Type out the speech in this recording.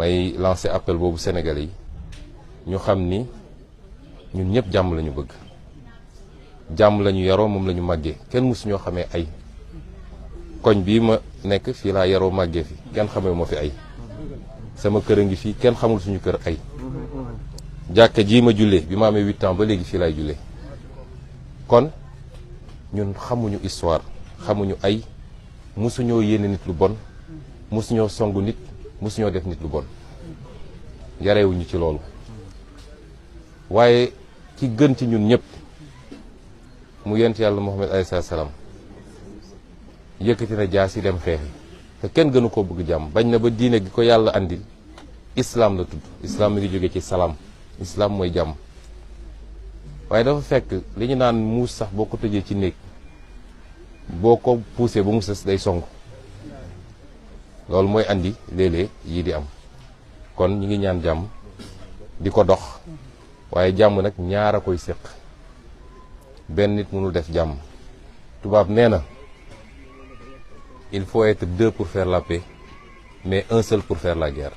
may lancer appel boobu Sénégalais yi ñu xam ni ñun ñëpp jàmm la ñu bëgg jàmm la ñu yaroo moom la ñu màggee kenn mësu ñoo xamee ay koñ bii ma nekk fii laa yaroo màggee fi kenn xamee moo fi ay sama kër a ngi fii kenn xamul suñu kër ay jàkka jii ma jullee bi ma amee 8 ans ba léegi fii laay jullee kon ñun xamuñu histoire xamuñu ay mësuñoo yéene nit lu bon mësuñoo songu nit mësuñoo def nit lu bon yarewuñu ci loolu waaye ki gën ci ñun ñëpp mu yent yàlla Muhammad alayhi salaam yëkkati na jaas yi dem xeexi te kenn gënu koo bëgg jàmm bañ na ba diine gi ko yàlla andil islam la tudd islam mi ngi jóge ci salaam islam mooy jàmm waaye dafa fekk li ñu naan muus sax boo ko tëjee ci néeg boo ko poussé ba mu sës day song loolu mooy andi léeg-léeg yii di am kon ñi ngi ñaan jàmm di ko dox waaye jàmm nag ñaar a koy séq benn nit mënul def jàmm tubaab nee na il faut être deux pour faire la paix mais un seul pour faire la guerre